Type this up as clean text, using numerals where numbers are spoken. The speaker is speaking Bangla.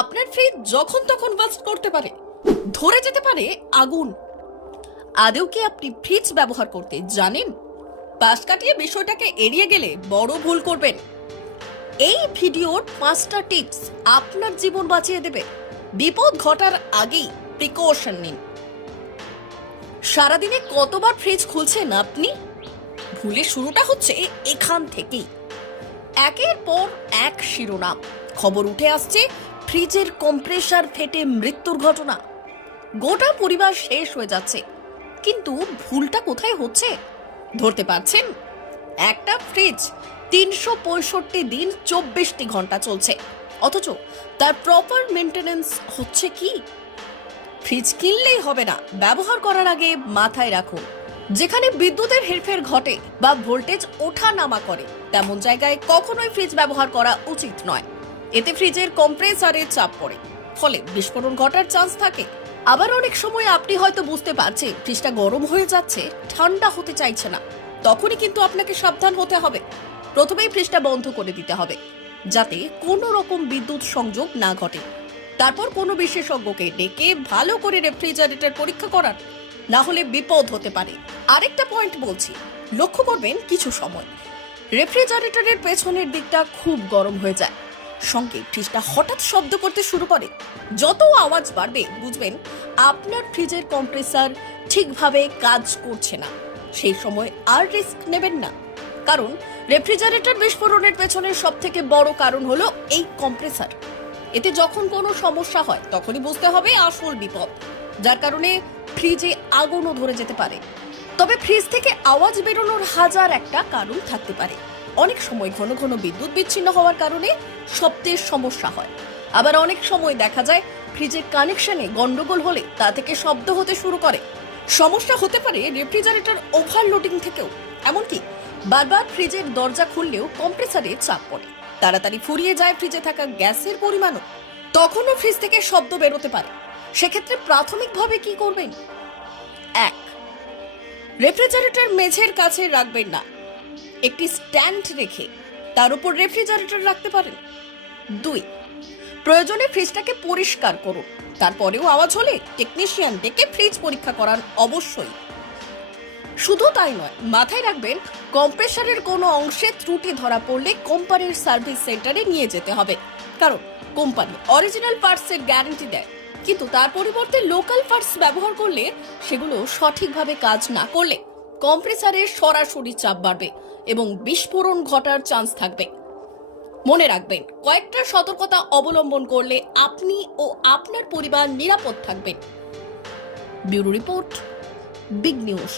আপনার ফ্রিজ যখন তখন বাস্ট করতে পারে, ধরে যেতে পারে আগুন। আদৌ কি আপনি ফ্রিজ ব্যবহার করতে জানেন? পাশ কাটিয়ে বিষয়টাকে এড়িয়ে গেলে বড় ভুল করবেন। এই ভিডিওর 5টা টিপস আপনার জীবন বাঁচিয়ে দেবে। বিপদ ঘটার আগেই প্রিকশন নিন। সারাদিনে কতবার ফ্রিজ খুলছেন আপনি? ভুলের শুরুটা হচ্ছে এখান থেকেই। একের পর এক শিরোনাম, খবর উঠে আসছে ফ্রিজের কম্প্রেসার ফেটে মৃত্যুর ঘটনা। গোটা পরিবার শেষ হয়ে যাচ্ছে। কিন্তু ভুলটা কোথায় হচ্ছে ধরতে পারছেন? একটা ফ্রিজ 365 দিন 24টি ঘন্টা চলছে, অথচ তার প্রপার মেইনটেনেন্স হচ্ছে কি? ফ্রিজ কিনলেই হবে না, ব্যবহার করার আগে মাথায় রাখুন, যেখানে বিদ্যুতের হেরফের ঘটে বা ভোল্টেজ ওঠা নামা করে তেমন জায়গায় কখনোই ফ্রিজ ব্যবহার করা উচিত নয়। এতে ফ্রিজের কম্প্রেসারে চাপ পড়ে, ফলে বিস্ফোরণ ঘটার চান্স থাকে। আবার অনেক সময় আপনি হয়তো বুঝতে পারছেন ফ্রিজটা গরম হয়ে যাচ্ছে, ঠান্ডা হতে চাইছে না। তখনই কিন্তু আপনাকে সাবধান হতে হবে। প্রথমেই ফ্রিজটা বন্ধ করে দিতে হবে, যাতে কোনো রকম বিদ্যুৎ সংযোগ না ঘটে। তারপর কোনো বিশেষজ্ঞকে ডেকে ভালো করে রেফ্রিজারেটর পরীক্ষা করান, না হলে বিপদ হতে পারে। আরেকটা পয়েন্ট বলছি, লক্ষ্য করবেন কিছু সময় রেফ্রিজারেটরের পেছনের দিকটা খুব গরম হয়ে যায়, সঙ্গে ফ্রিজটা হঠাৎ শব্দ করতে শুরু করে। যত আওয়াজ বাড়বে বুঝবেন আপনার ফ্রিজের কম্প্রেসার ঠিকভাবে কাজ করছে না। সেই সময় আর রিস্ক নেবেন না, কারণ রেফ্রিজারেটর বিস্ফোরণের পেছনের সব থেকে বড় কারণ হলো এই কম্প্রেসার। এতে যখন কোনো সমস্যা হয় তখনই বুঝতে হবে আসল বিপদ, যার কারণে ফ্রিজে আগুনও ধরে যেতে পারে। তবে ফ্রিজ থেকে আওয়াজ বেরোনোর হাজার একটা কারণ থাকতে পারে। অনেক সময় ঘন ঘন বিদ্যুৎ বিচ্ছিন্ন হওয়ার কারণে শব্দের সমস্যা হয়। আবার অনেক সময় দেখা যায় ফ্রিজের কানেকশনে গন্ডগোল হলে তা থেকে শব্দ হতে শুরু করে। সমস্যা হতে পারে রেফ্রিজারেটর ওভারলোডিং থেকেও। এমনকি বারবার ফ্রিজের দরজা খুললেও কম্প্রেসারে চাপ পড়ে, তাড়াতাড়ি ফুরিয়ে যায় ফ্রিজে থাকা গ্যাসের পরিমাণও, তখনও ফ্রিজ থেকে শব্দ বেরোতে পারে। সেক্ষেত্রে প্রাথমিকভাবে কি করবেন? 1. রেফ্রিজারেটর মেঝের কাছে রাখবেন না, একটি স্ট্যান্ড রেখে তার উপর রেফ্রিজারেটর রাখতে পারেন। 2. প্রয়োজনে ফ্রিজটাকে পরিষ্কার করুন, তারপরেও আওয়াজ হলে টেকনিশিয়ান ডেকে ফ্রিজ পরীক্ষা করান অবশ্যই। শুধু তাই নয়, মাথায় রাখবেন কম্প্রেসারের কোনো অংশে ত্রুটি ধরা পড়লে কোম্পানির সার্ভিস সেন্টারে নিয়ে যেতে হবে, কারণ কোম্পানি অরিজিনাল পার্টসের গ্যারান্টি দেয়, কিন্তু তার পরিবর্তে লোকাল পার্টস ব্যবহার করলে সেগুলো সঠিকভাবে কাজ না করলে কম্প্রেসারের সরাসরি চাপ বাড়বে এবং বিস্ফোরণ ঘটার চান্স থাকবে। মনে রাখবেন, কয়েকটা সতর্কতা অবলম্বন করলে আপনি ও আপনার পরিবার নিরাপদ থাকবেন। Bureau report, big news.